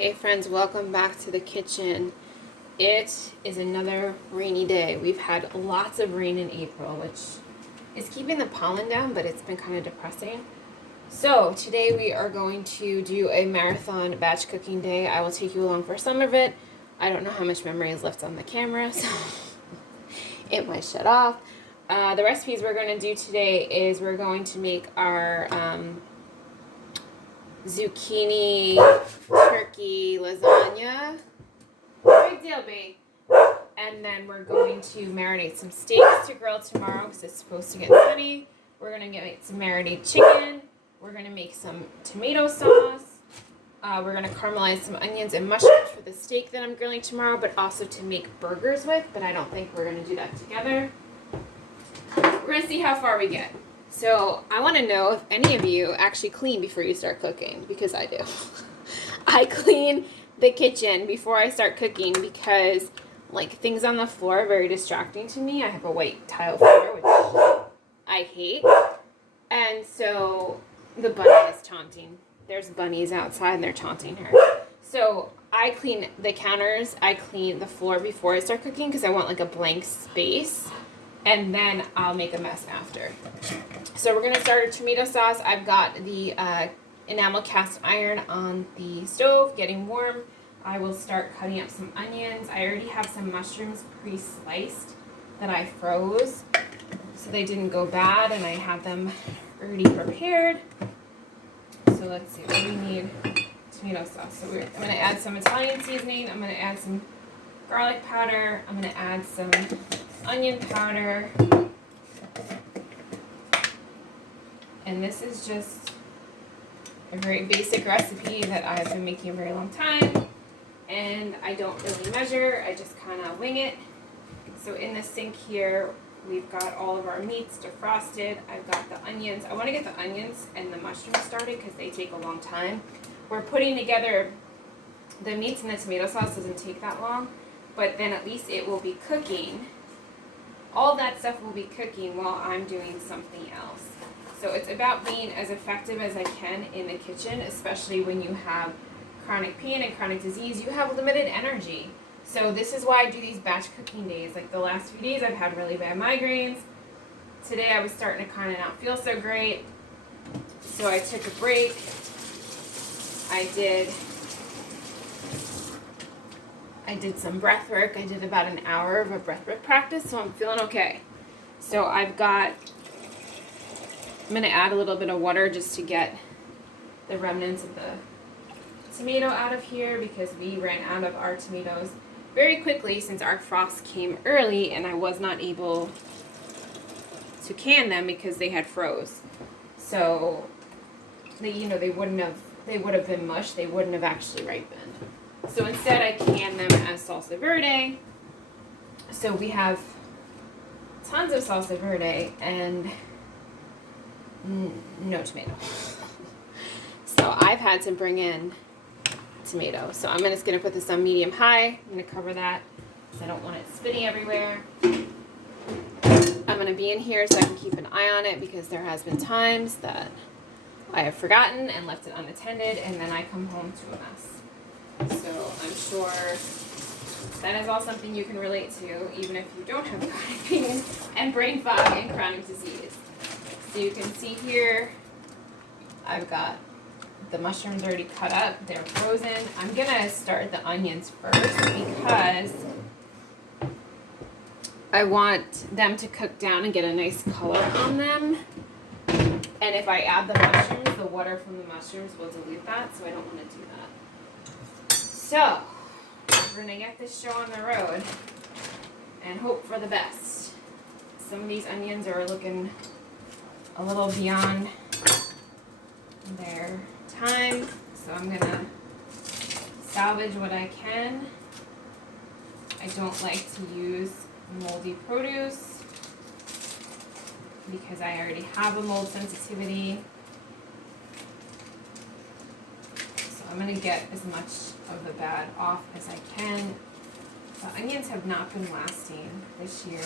Hey friends, welcome back to the kitchen. It is another rainy day. We've had lots of rain in April, which is keeping the pollen down, but it's been kind of depressing. So today we are going to do a marathon batch cooking day. I will take you along for some of it. I don't know how much memory is left on the camera, so it might shut off. The recipes we're going to do today is we're going to make our zucchini turkey lasagna. Big deal, babe. And then we're going to marinate some steaks to grill tomorrow because it's supposed to get sunny. We're going to make some marinated chicken. We're going to make some tomato sauce. We're going to caramelize some onions and mushrooms for the steak that I'm grilling tomorrow, but also to make burgers with, but I don't think we're going to do that together. We're going to see how far we get. So I want to know if any of you actually clean before you start cooking, because I do. I clean the kitchen before I start cooking because like things on the floor are very distracting to me. I have a white tile floor, which I hate. And so the bunny is taunting. There's bunnies outside and they're taunting her. So I clean the counters, I clean the floor before I start cooking because I want like a blank space. And then I'll make a mess after. So we're going to start a tomato sauce. I've got the enamel cast iron on the stove getting warm. I will start cutting up some onions. I already have some mushrooms pre-sliced that I froze so they didn't go bad, and I have them already prepared. So let's see, what do we need? Tomato sauce. So I'm going to add some Italian seasoning. I'm going to add some garlic powder. I'm going to add some onion powder. And this is just a very basic recipe that I've been making a very long time. And I don't really measure, I just kind of wing it. So in the sink here, we've got all of our meats defrosted. I've got the onions. I want to get the onions and the mushrooms started because they take a long time. We're putting together the meats, and the tomato sauce doesn't take that long, but then at least it will be cooking. All that stuff will be cooking while I'm doing something else. So it's about being as effective as I can in the kitchen, especially when you have chronic pain and chronic disease. You have limited energy. So this is why I do these batch cooking days. Like the last few days I've had really bad migraines. Today I was starting to kind of not feel so great. So I took a break. I did some breath work. I did about an hour of a breath work practice, so I'm feeling okay. So I'm going to add a little bit of water just to get the remnants of the tomato out of here because we ran out of our tomatoes very quickly since our frost came early and I was not able to can them because they had froze. So they would have been mush. They wouldn't have actually ripened. So instead I can them as salsa verde. So we have tons of salsa verde and no tomato. So I've had to bring in tomato. So I'm just going to put this on medium high. I'm going to cover that because I don't want it spitting everywhere. I'm going to be in here so I can keep an eye on it because there has been times that I have forgotten and left it unattended and then I come home to a mess. So I'm sure that is all something you can relate to even if you don't have chronic pain and brain fog and chronic disease. So you can see here, I've got the mushrooms already cut up. They're frozen. I'm going to start the onions first because I want them to cook down and get a nice color on them. And if I add the mushrooms, the water from the mushrooms will dilute that, so I don't want to do that. So, we're going to get this show on the road and hope for the best. Some of these onions are looking a little beyond their time, so I'm gonna salvage what I can. I don't like to use moldy produce because I already have a mold sensitivity. So I'm gonna get as much of the bad off as I can. The onions have not been lasting this year.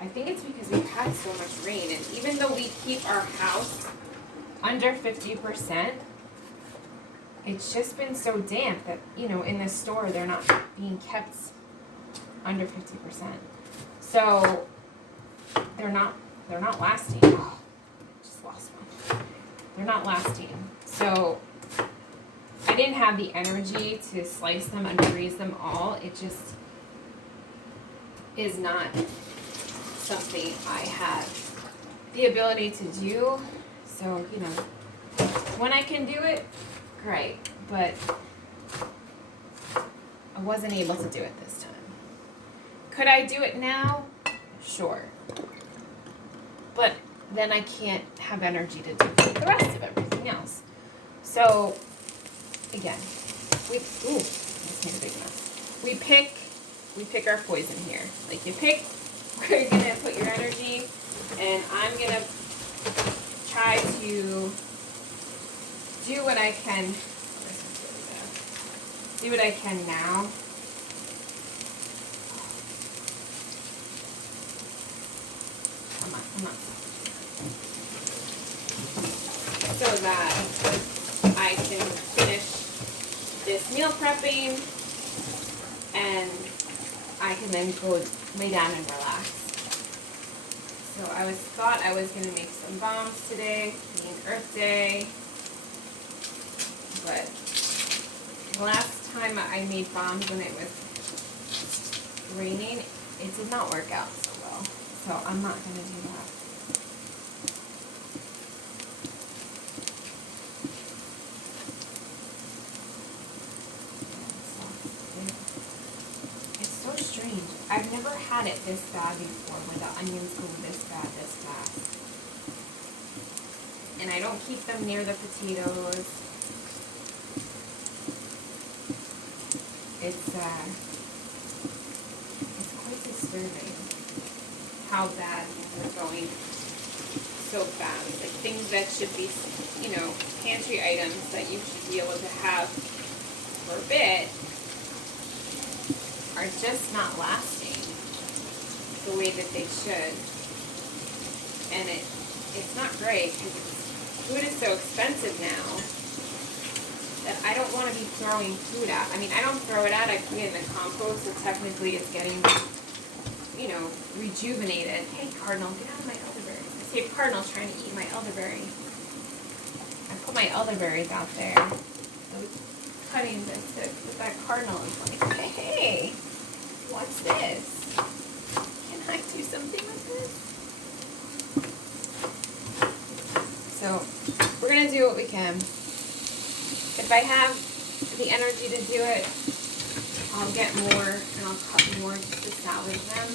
I think it's because we've had so much rain, and even though we keep our house under 50%, it's just been so damp that, you know, in the store they're not being kept under 50%. So they're not lasting. Oh, just lost one. They're not lasting. So I didn't have the energy to slice them and freeze them all. It just is not something I have the ability to do. So, you know, when I can do it, great. But I wasn't able to do it this time. Could I do it now? Sure. But then I can't have energy to do the rest of everything else. So, again, let's make a big mess. We pick our poison here. Like you pick where you're gonna put your energy, and I'm gonna try to do what I can. Do what I can now. Come on. So that I can finish this meal prepping, and I can then go lay down and relax. So I thought I was going to make some bombs today, being Earth Day, but the last time I made bombs when it was raining, it did not work out so well. So I'm not going to do that. I've never had it this bad before, where the onions go this bad, this fast. And I don't keep them near the potatoes. It's quite disturbing how bad they're going so fast. Like things that should be, you know, pantry items that you should be able to have for a bit are just not lasting the way that they should. And it's not great because food is so expensive now that I don't want to be throwing food out. I mean, I don't throw it out, I put it in the compost, so technically it's getting, you know, rejuvenated. Hey, Cardinal, get out of my elderberries. I see a cardinal trying to eat my elderberry. I put my elderberries out there. Those cuttings I took with that cardinal is like, hey, what's this? Can I do something with this? So we're gonna do what we can. If I have the energy to do it, I'll get more and I'll cut more just to salvage them.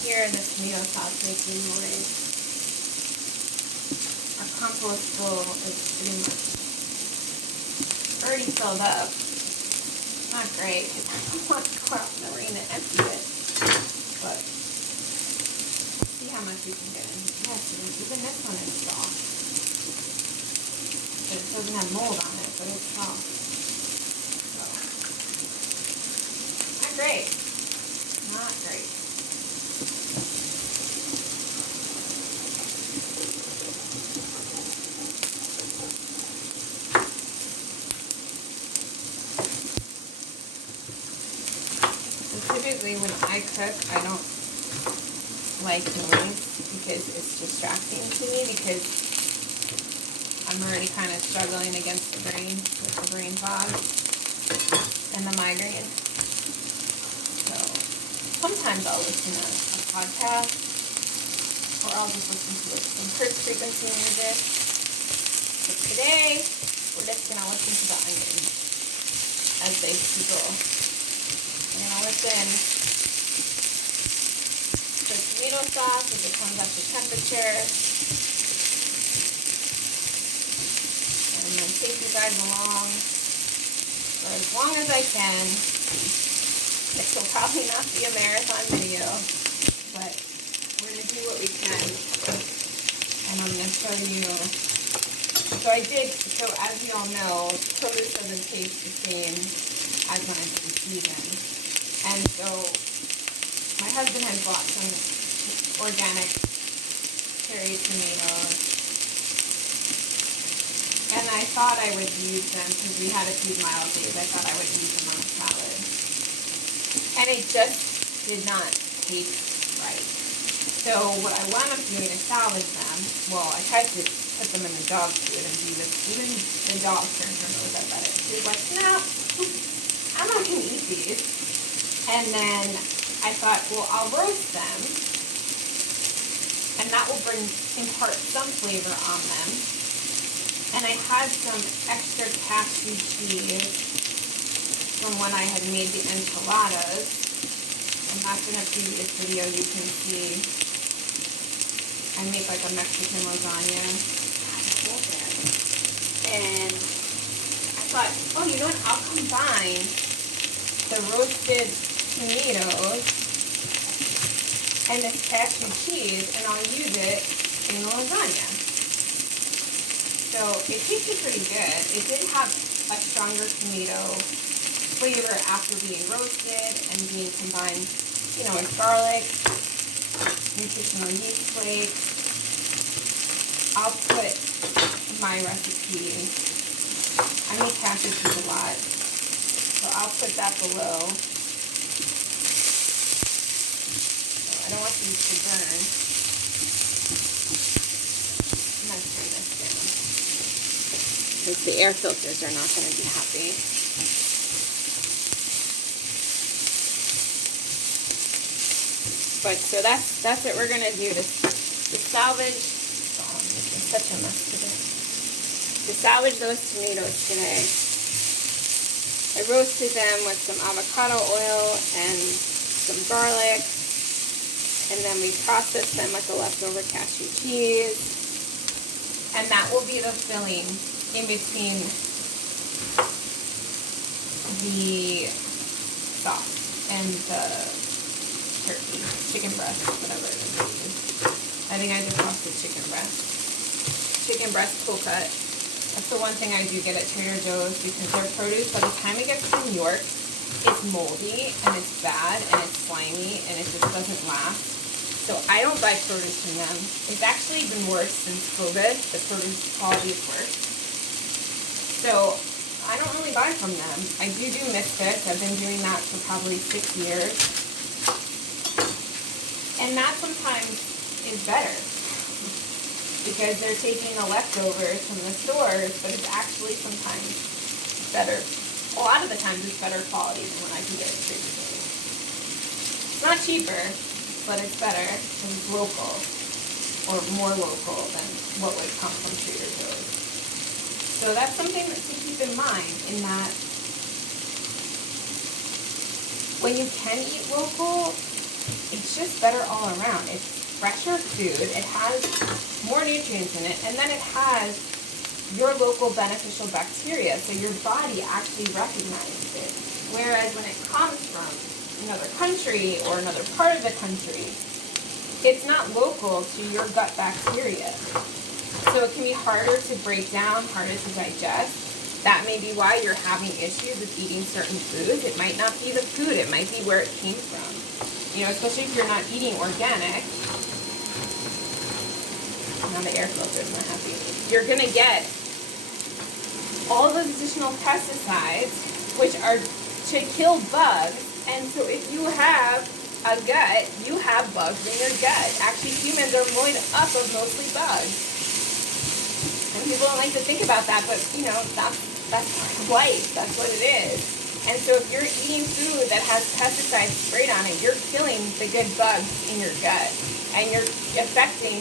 Here, the tomato sauce making noise. Our compost bowl is pretty much already filled up. Not great, because I don't want to go out in the rain and empty it. But see how much we can get in. Yes, even this one is soft. It doesn't have mold on it, but it's soft. So, not great. Not great. Typically when I cook, I don't like noise because it's distracting to me, because I'm already kind of struggling against the brain with the brain fog and the migraine. So sometimes I'll listen to a podcast, or I'll just listen to some Kurt's frequency music. But today, we're just going to listen to the onions as they sizzle. We're going to listen to the tomato sauce as it comes up to temperature. And I'm going to take you guys along for as long as I can. This will probably not be a marathon video, but we're going to do what we can. And I'm going to show you So I did, so as you all know, produce doesn't taste the same as when it's in season. And so my husband had bought some organic cherry tomatoes. And I thought I would use them, because we had a few mild days, I thought I would use them on a salad. And it just did not taste right. So what I wound up doing to salvage them, well, I tried to put them in the dog food and do this. Even the dog turned her nose up at it. She was like, no, I'm not going to eat these. And then I thought, well, I'll roast them. And that will impart some flavor on them. And I had some extra cashew cheese from when I had made the enchiladas. And that's in a previous video you can see. I make like a Mexican lasagna. And I thought, oh, you know what? I'll combine the roasted tomatoes and this cashew cheese, and I'll use it in the lasagna. So it tasted pretty good. It did have a stronger tomato flavor after being roasted and being combined, you know, with garlic, nutritional yeast flakes. I'll put my recipe. I make cashew cheese a lot, so I'll put that below. So I don't want these to burn. I'm going to turn this down, because the air filters are not going to be happy. But so that's what we're going to do to salvage. Such a mess today. To salvage those tomatoes today, I roasted them with some avocado oil and some garlic, and then we processed them with the leftover cashew cheese, and that will be the filling in between the sauce and the turkey, chicken breast, whatever it is. I think I just roasted chicken breast. Chicken breast pull cut. That's the one thing I do get at Trader Joe's, because their produce, by the time it gets to New York, it's moldy and it's bad and it's slimy and it just doesn't last. So I don't buy produce from them. It's actually been worse since COVID. The produce quality is worse. So I don't really buy from them. I do misfits. I've been doing that for probably 6 years. And that sometimes is better, because they're taking the leftovers from the stores, but it's actually sometimes better. A lot of the times it's better quality than when I can get it at Trader Joe's. It's not cheaper, but it's better because it's local, or more local than what would come from Trader Joe's. So that's something to keep in mind, in that when you can eat local, it's just better all around. It's fresher food, it has more nutrients in it, and then it has your local beneficial bacteria, so your body actually recognizes it. Whereas when it comes from another country or another part of the country, it's not local to your gut bacteria. So it can be harder to break down, harder to digest. That may be why you're having issues with eating certain foods. It might not be the food, it might be where it came from. You know, especially if you're not eating organic. Now the air filter is not happy. You're going to get all those additional pesticides, which are to kill bugs. And so if you have a gut, you have bugs in your gut. Actually, humans are made up of mostly bugs. And people don't like to think about that, but, you know, that's life. That's what it is. And so if you're eating food that has pesticides sprayed on it, you're killing the good bugs in your gut. And you're affecting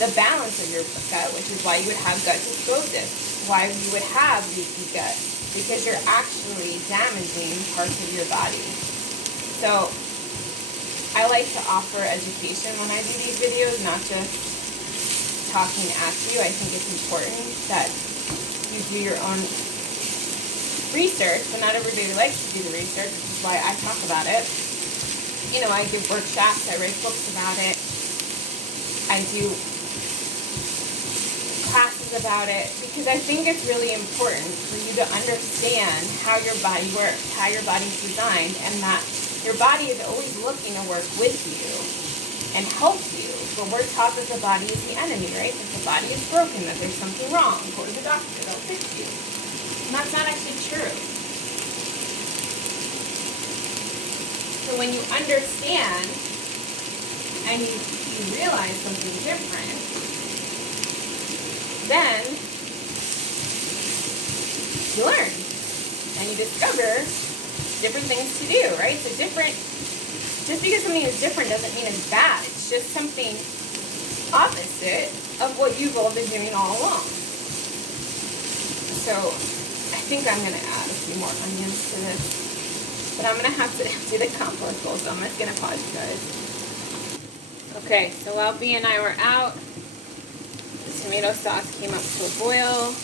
the balance of your gut, which is why you would have gut dysbiosis, why you would have leaky gut, because you're actually damaging parts of your body. So I like to offer education when I do these videos, not just talking at you. I think it's important that you do your own research, but not everybody likes to do the research, which is why I talk about it. You know, I give workshops, I write books about it, I do classes about it because I think it's really important for you to understand how your body works, how your body's designed, and that your body is always looking to work with you and help you. But we're taught that the body is the enemy, right? That the body is broken, that there's something wrong. Go to the doctor, they'll fix you. And that's not actually true. So when you understand and you realize something different, then you learn and you discover different things to do, right? So just because something is different doesn't mean it's bad. It's just something opposite of what you've all been doing all along. So I think I'm going to add a few more onions to this, but I'm going to have to empty the compost bowl, so I'm just going to pause you guys. Okay, so while B and I were out, the tomato sauce came up to a boil.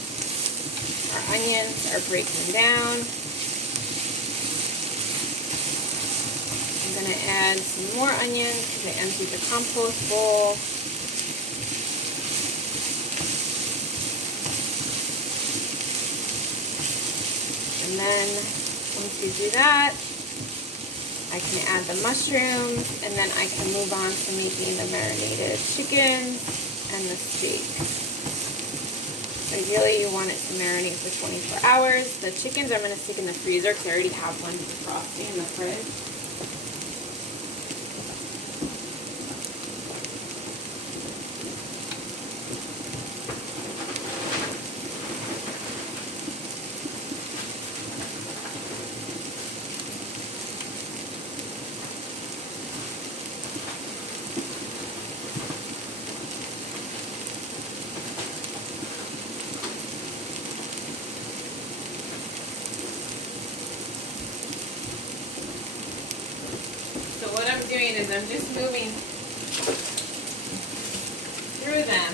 Our onions are breaking down. I'm going to add some more onions because I emptied the compost bowl. And then once we do that, I can add the mushrooms, and then I can move on to making the marinated chicken and the steak. Ideally, you want it to marinate for 24 hours. The chickens I'm going to stick in the freezer because I already have one defrosting in the fridge. Doing is I'm just moving through them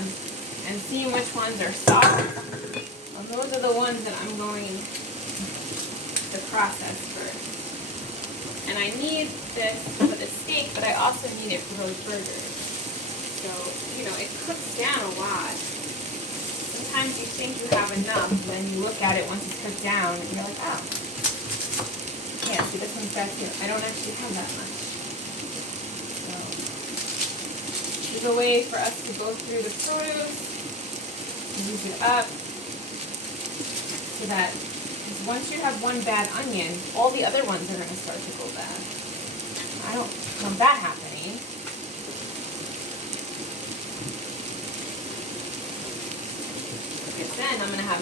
and seeing which ones are soft. Well, those are the ones that I'm going to process first. And I need this for the steak, but I also need it for those burgers. So, you know, it cooks down a lot. Sometimes you think you have enough, then you look at it once it's cooked down and you're like, oh, yeah, see, this one's bad too. I don't actually have that much. This is a way for us to go through the produce, use it up, so that once you have one bad onion, all the other ones are going to start to go bad. I don't want that happening. Because then I'm going to have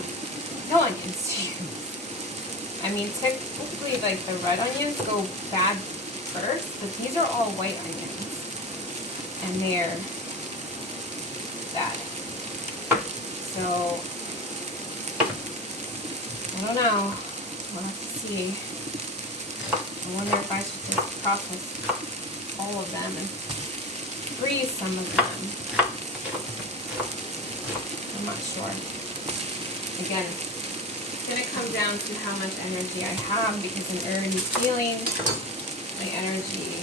no onions to use. I mean, typically, like, the red onions go bad first, but these are all white onions. And they're bad. So, I don't know. We'll have to see. I wonder if I should just process all of them and freeze some of them. I'm not sure. Again, it's going to come down to how much energy I have because I'm already feeling my energy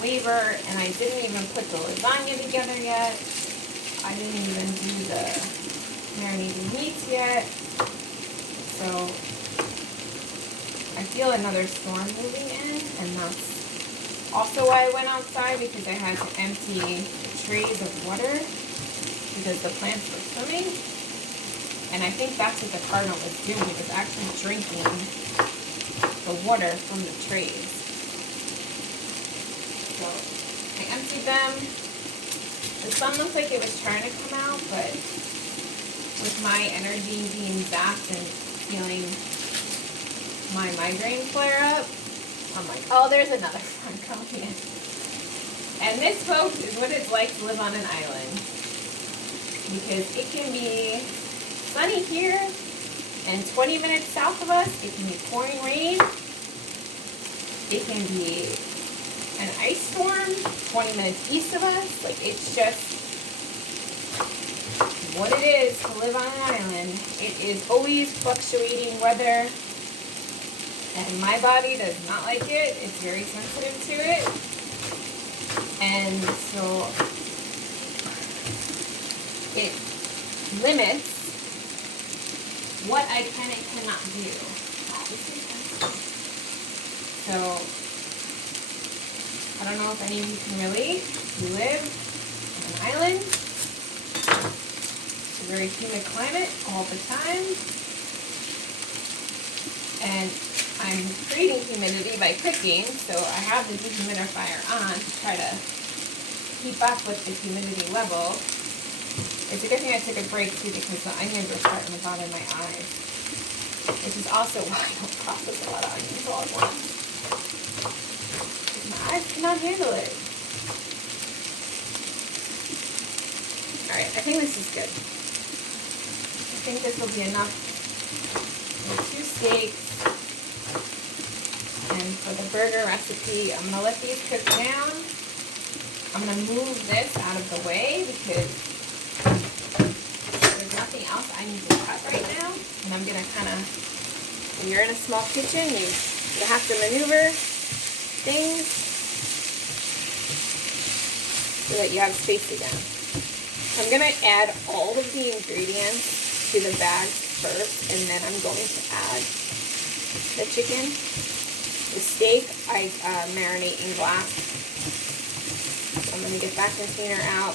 waver, and I didn't even put the lasagna together yet. I didn't even do the marinated meats yet. So I feel another storm moving in, and that's also why I went outside, because I had to empty trays of water because the plants were swimming. And I think that's what the cardinal was doing. He was actually drinking the water from the trays. So I emptied them. The sun looked like it was trying to come out, but with my energy being zapped and feeling my migraine flare up, I'm like, oh, there's another sun coming in. And this, folks, is what it's like to live on an island. Because it can be sunny here, and 20 minutes south of us, it can be pouring rain. It can be an ice storm 20 minutes east of us. Like, it's just what it is to live on an island. It is always fluctuating weather, and my body does not like it. It's very sensitive to it, and so it limits what I can and cannot do. So, I don't know if any of you can relate. We live on an island. It's a very humid climate all the time. And I'm creating humidity by cooking, so I have the dehumidifier on to try to keep up with the humidity level. It's a good thing I took a break too because the onions are starting to bother my eyes. Which is also why I don't process a lot of onions all at once. My eyes cannot handle it. Alright, I think this is good. I think this will be enough for 2 steaks. And for the burger recipe, I'm going to let these cook down. I'm going to move this out of the way because there's nothing else I need to cut right now. And I'm going to kind of, when you're in a small kitchen, you have to maneuver things so that you have space again. So I'm going to add all of the ingredients to the bag first, and then I'm going to add the chicken. The steak, I marinate in glass. So I'm going to get that container out.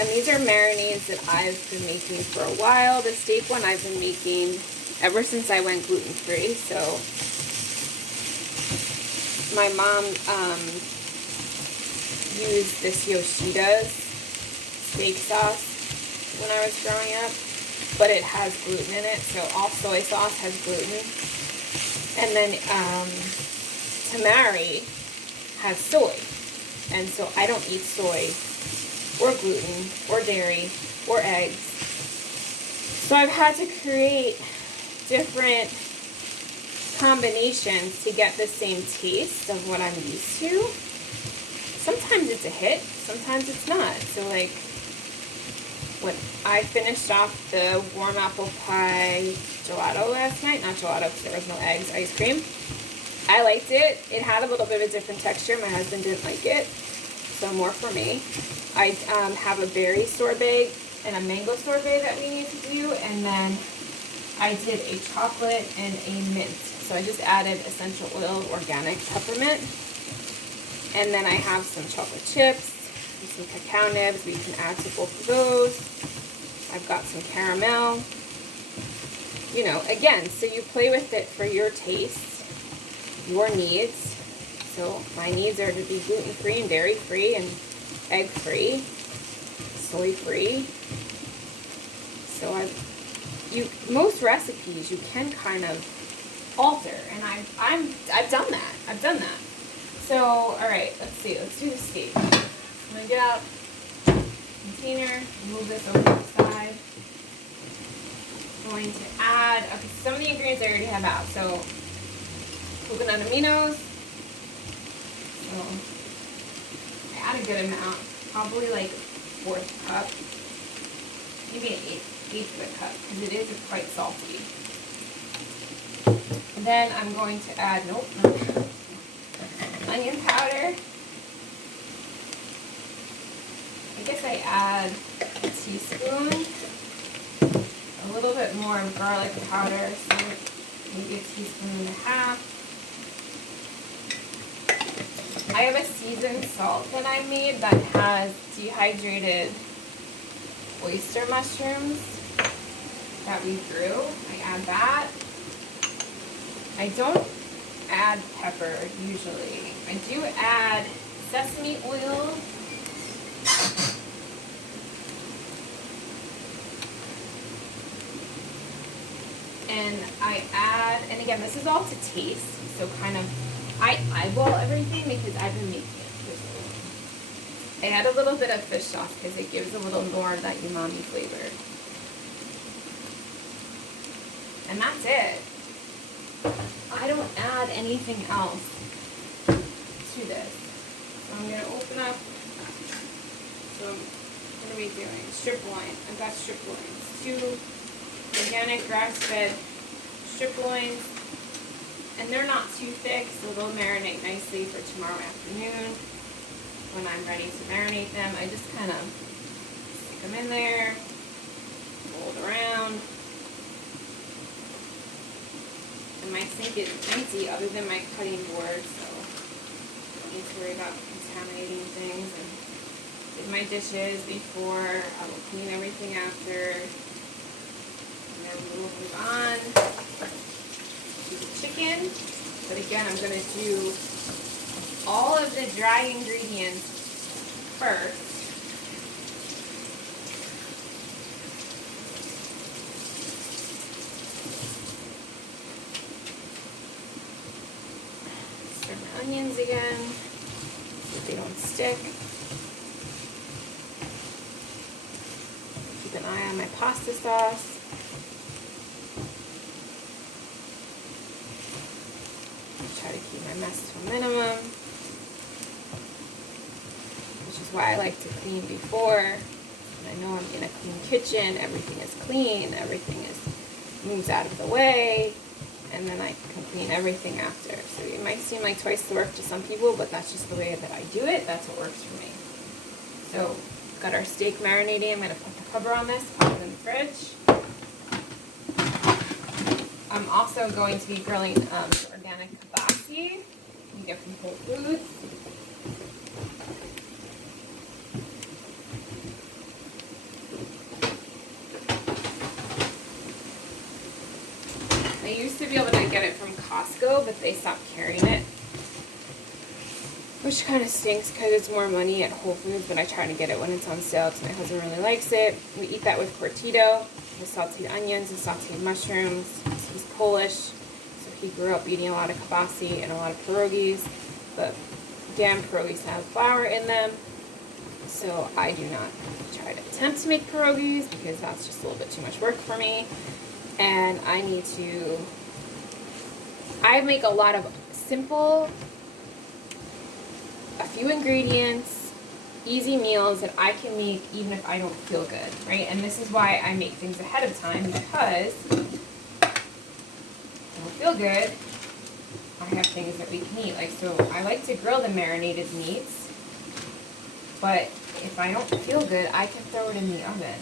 And these are marinades that I've been making for a while. The steak one I've been making ever since I went gluten-free. So my mom used this Yoshida's steak sauce when I was growing up. But it has gluten in it, so all soy sauce has gluten. And then tamari has soy. And so I don't eat soy or gluten or dairy or eggs. So I've had to create different combinations to get the same taste of what I'm used to. Sometimes it's a hit, sometimes it's not. So like when I finished off the warm apple pie gelato last night, not gelato because there was no eggs, ice cream, I liked it. It had a little bit of a different texture. My husband didn't like it, so more for me. I have a berry sorbet and a mango sorbet that we need to do, and then I did a chocolate and a mint. So I just added essential oil, organic peppermint, and then I have some chocolate chips, some cacao nibs we can add to both of those. I've got some caramel. You know, again, so you play with it for your taste, your needs. So my needs are to be gluten-free and dairy-free and egg-free, soy-free. So most recipes you can kind of alter, and I've done that. I've done that. So, all right, let's see. Let's do the steak. I'm gonna get out container, move this over to the side. I'm going to add, okay, some of the ingredients I already have out. So, coconut aminos. So, I add a good amount, probably like a 1/4 cup, maybe an eighth of a cup, because it is quite salty. And then I'm going to add, onion powder. I guess I add a teaspoon, a little bit more of garlic powder, so maybe a teaspoon and a half. I have a seasoned salt that I made that has dehydrated oyster mushrooms that we grew. I add that. I don't add pepper usually. I do add sesame oil. And I add, and again, this is all to taste, so kind of, I eyeball everything because I've been making it for so long. I add a little bit of fish sauce because it gives a little more of that umami flavor. And that's it. I don't add anything else to this. So I'm going to open up. So what are we doing? Strip loin. I've got strip loins. 2 organic grass-fed strip loins. And they're not too thick, so they'll marinate nicely for tomorrow afternoon. When I'm ready to marinate them, I just kind of stick them in there, fold around. And my sink is empty other than my cutting board, so I don't need to worry about contaminating things. And did my dishes before. I will clean everything after. And then we will move on to the chicken. But again, I'm going to do all of the dry ingredients first. Stir my onions again so that they don't stick. Keep an eye on my pasta sauce. Try to keep my mess to a minimum, which is why I like to clean before. And I know I'm in a clean kitchen, everything is clean, everything is moves out of the way, and then I can clean everything after. So it might seem like twice the work to some people, but that's just the way that I do it. That's what works for me. So got our steak marinating. I'm going to put the cover on this, pop it in the fridge. I'm also going to be grilling organic kibasi you get from Whole Foods. I used to be able to get it from Costco, but they stopped carrying it, which kind of stinks because it's more money at Whole Foods, but I try to get it when it's on sale because my husband really likes it. We eat that with cortito, with sauteed onions and sauteed mushrooms. He's Polish, so he grew up eating a lot of kibasi and a lot of pierogies, but again, pierogies have flour in them, so I do not try to attempt to make pierogies because that's just a little bit too much work for me. And I make a lot of simple, a few ingredients, easy meals that I can make even if I don't feel good, right? And this is why I make things ahead of time, because I don't feel good, I have things that we can eat. Like, so I like to grill the marinated meats, but if I don't feel good, I can throw it in the oven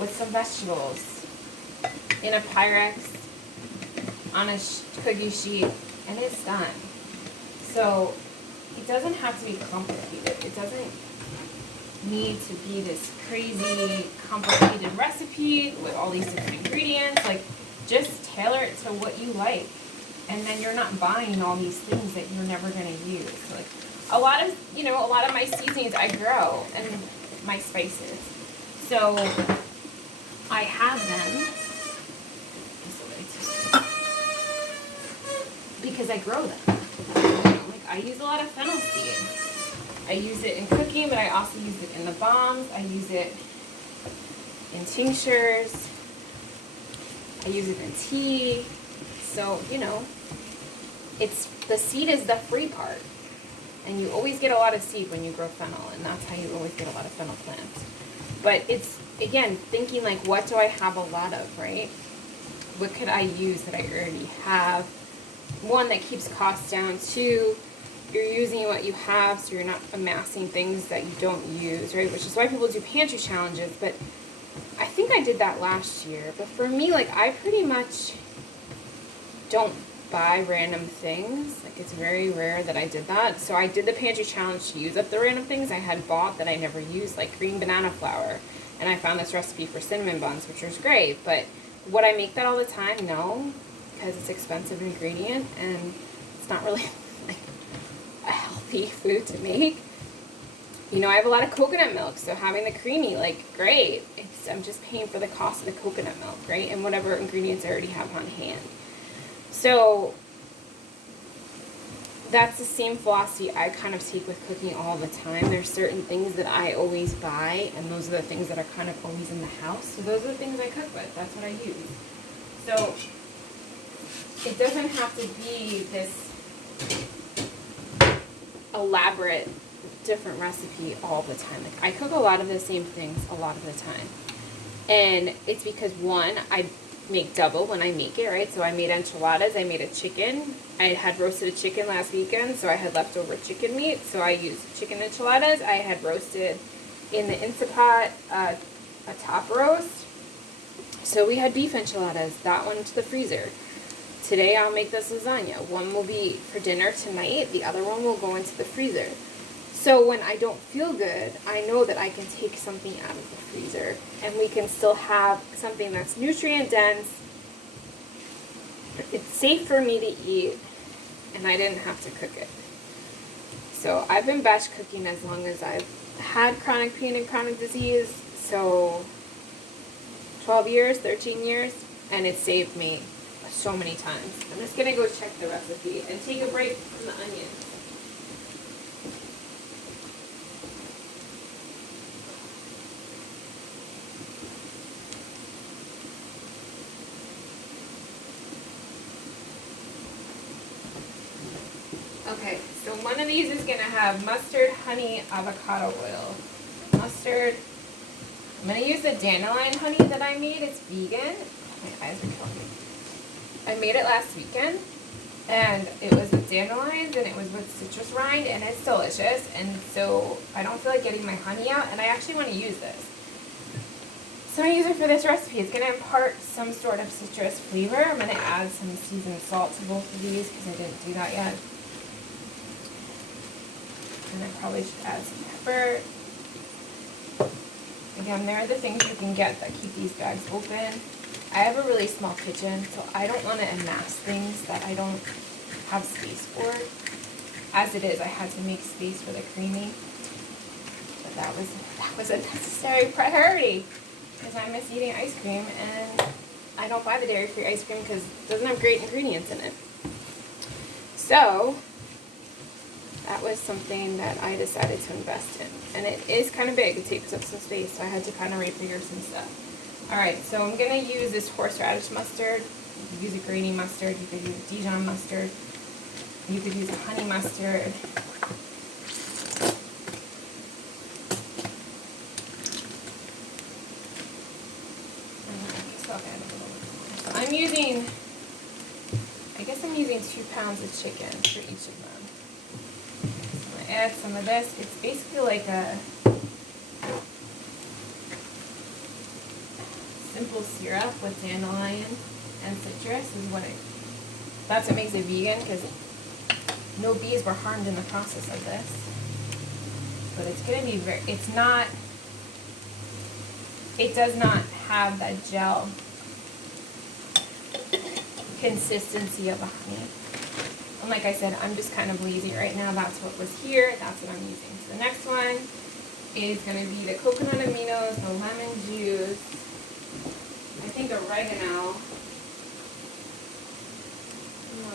with some vegetables in a Pyrex on a cookie sheet, and it's done. So it doesn't have to be complicated. It doesn't need to be this crazy complicated recipe with all these different ingredients. Like, just tailor it to what you like, and then you're not buying all these things that you're never going to use. So, like, a lot of my seasonings I grow, and my spices, so I have them because I grow them. Like, I use a lot of fennel seed. I use it in cooking, but I also use it in the bombs. I use it in tinctures. I use it in tea. So, it's the seed is the free part. And you always get a lot of seed when you grow fennel, and that's how you always get a lot of fennel plants. But it's, again, thinking like, what do I have a lot of, right? What could I use that I already have? One, that keeps costs down. Two, you're using what you have, so you're not amassing things that you don't use, right? Which is why people do pantry challenges. But I think I did that last year. But for me, like, I pretty much don't buy random things. Like, it's very rare that I did that. So I did the pantry challenge to use up the random things I had bought that I never used, like green banana flour. And I found this recipe for cinnamon buns, which was great. But would I make that all the time? No, because it's expensive ingredient and it's not really like a healthy food to make. I have a lot of coconut milk, so having the creamy, like, great. I'm just paying for the cost of the coconut milk, right? And whatever ingredients I already have on hand. So that's the same philosophy I kind of take with cooking all the time. There's certain things that I always buy, and those are the things that are kind of always in the house. So those are the things I cook with. That's what I use. So it doesn't have to be this elaborate, different recipe all the time. Like, I cook a lot of the same things a lot of the time. And it's because, one, I make double when I make it, right? So I made enchiladas, I made a chicken. I had roasted a chicken last weekend, so I had leftover chicken meat. So I used chicken enchiladas. I had roasted in the Instapot a top roast. So we had beef enchiladas. That went into the freezer. Today I'll make this lasagna. One will be for dinner tonight. The other one will go into the freezer. So when I don't feel good, I know that I can take something out of the freezer and we can still have something that's nutrient dense. It's safe for me to eat and I didn't have to cook it. So I've been batch cooking as long as I've had chronic pain and chronic disease. So 12 years, 13 years, and it saved me so many times. I'm just gonna go check the recipe and take a break from the onions. Okay, so one of these is gonna have mustard, honey, avocado oil. Mustard. I'm gonna use the dandelion honey that I made. It's vegan. My eyes are killing me. I made it last weekend, and it was with dandelions, and it was with citrus rind, and it's delicious. And so I don't feel like getting my honey out, and I actually want to use this. So I'm gonna use it for this recipe. It's gonna impart some sort of citrus flavor. I'm gonna add some seasoned salt to both of these because I didn't do that yet. And I probably should add some pepper. Again, there are the things you can get that keep these bags open. I have a really small kitchen, so I don't want to amass things that I don't have space for. As it is, I had to make space for the creamy. But that was a necessary priority because I miss eating ice cream and I don't buy the dairy-free ice cream because it doesn't have great ingredients in it. So that was something that I decided to invest in. And it is kind of big. It takes up some space, so I had to kind of refigure some stuff. Alright, so I'm going to use this horseradish mustard. You could use a grainy mustard. You could use a Dijon mustard. You could use a honey mustard. So I'm using, I guess I'm using 2 pounds of chicken for each of them. Add some of this. It's basically like a simple syrup with dandelion and citrus is what that's what makes it vegan because no bees were harmed in the process of this. But it's going to be it does not have that gel consistency of a honey. And like I said, I'm just kind of lazy right now. That's what was here. That's what I'm using. So the next one is going to be the coconut aminos, the lemon juice, I think oregano,